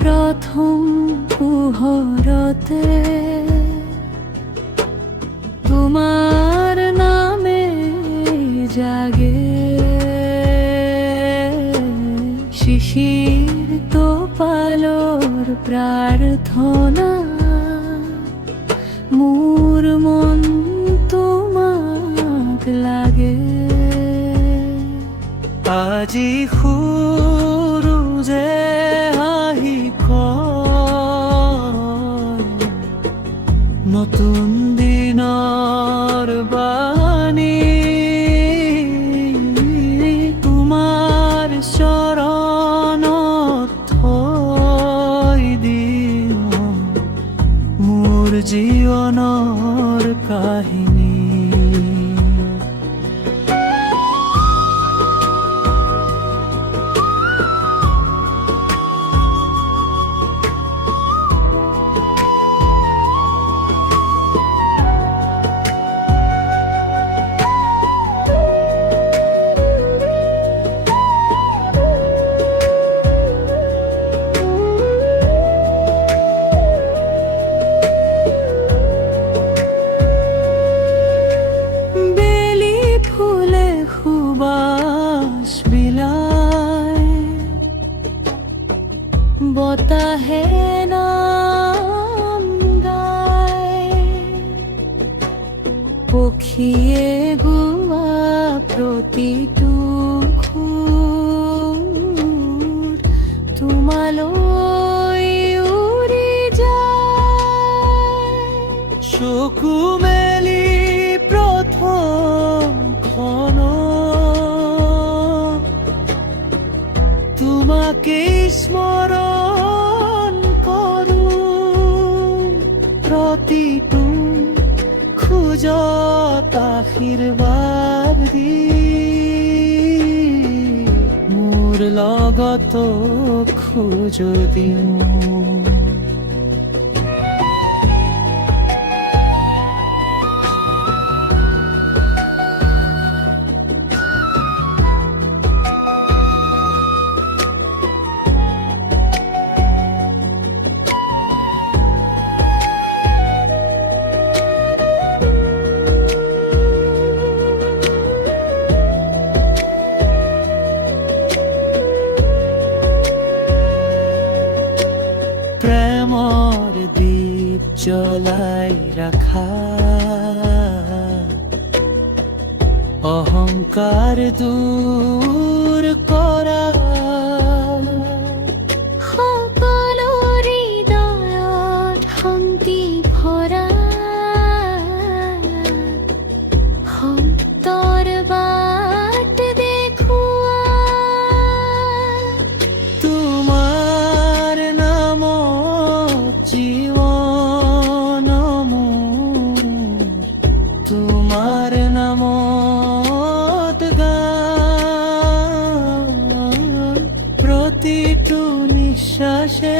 প্রথম পুহরতে তোমার নামে জাগে শিশির তো পালোর প্রার্থনা মোর মন তোমাক লাগে আজি সুৰুজে হাঁহি কয় নতুন দিনৰ বাণী তোমাৰ চৰণত থৈ দিওঁ মোৰ জীৱনৰ কাহিনী বতাহে নাম গায় পক্ষীয়ে গোৱা প্ৰতিটো সুৰ তোমালৈ উৰি যায় চকু মেলি প্ৰথমখন তোমাকে স্মৰণ প্ৰতিটো খোজত আশীৰ্বাদ দি মোৰ লগত খোজ দিওঁ প্ৰেমৰ দীপ জ্বলাই ৰাখা অহংকাৰ দূৰ কৰা সকলো হৃদয়ত শান্তি ভৰা সত্যৰ বাট দেখুৱা তোমাৰ নামত জীৱন মোৰ তোমাৰ নামত গান প্ৰতিটো নিশ্বাসে